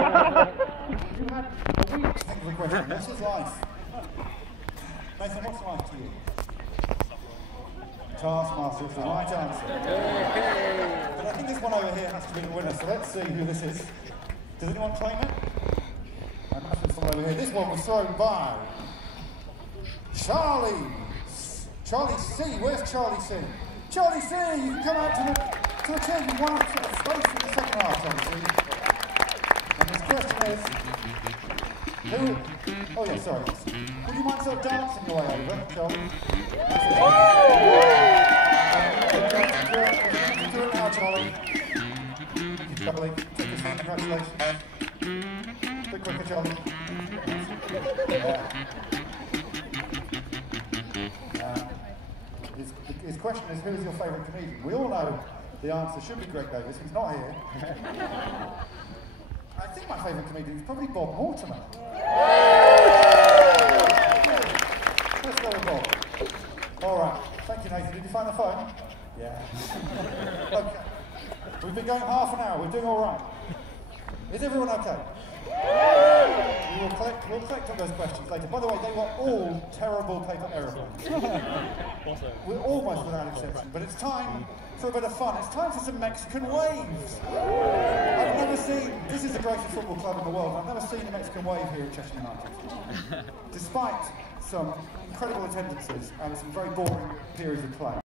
You had a week to think of a question. This is life. Nathan, what's life to you? Taskmaster is the right answer. But I think this one over here has to be the winner, so let's see who this is. Does anyone claim it? I must have someone over here. This one was thrown by Charlie. Charlie C. Where's Charlie C? Charlie C, you can come out to the team. You won sort of space in the second half, Charlie C. And this question is, oh yeah, sorry. Would you mind sort of dancing your way over, Charlie? Do it now, Charlie. Keep doubling. Take this one, congratulations. A bit quicker, Charlie. His question is, who is your favourite comedian? We all know the answer should be Greg Davies. He's not here. I think my favourite comedian is probably Bob Mortimer. Let's go with Bob. All right. Thank you, Nathan. Did you find the phone? Yeah. Okay. We've been going half an hour. We're doing all right. Is everyone okay? We'll collect all those questions later. By the way, they were all terrible paper aeroplanes. We're almost without exception. But it's time for a bit of fun. It's time for some Mexican waves. I've never seen, this is the greatest football club in the world, I've never seen a Mexican wave here at Cheshire United. Despite some incredible attendances and some very boring periods of play.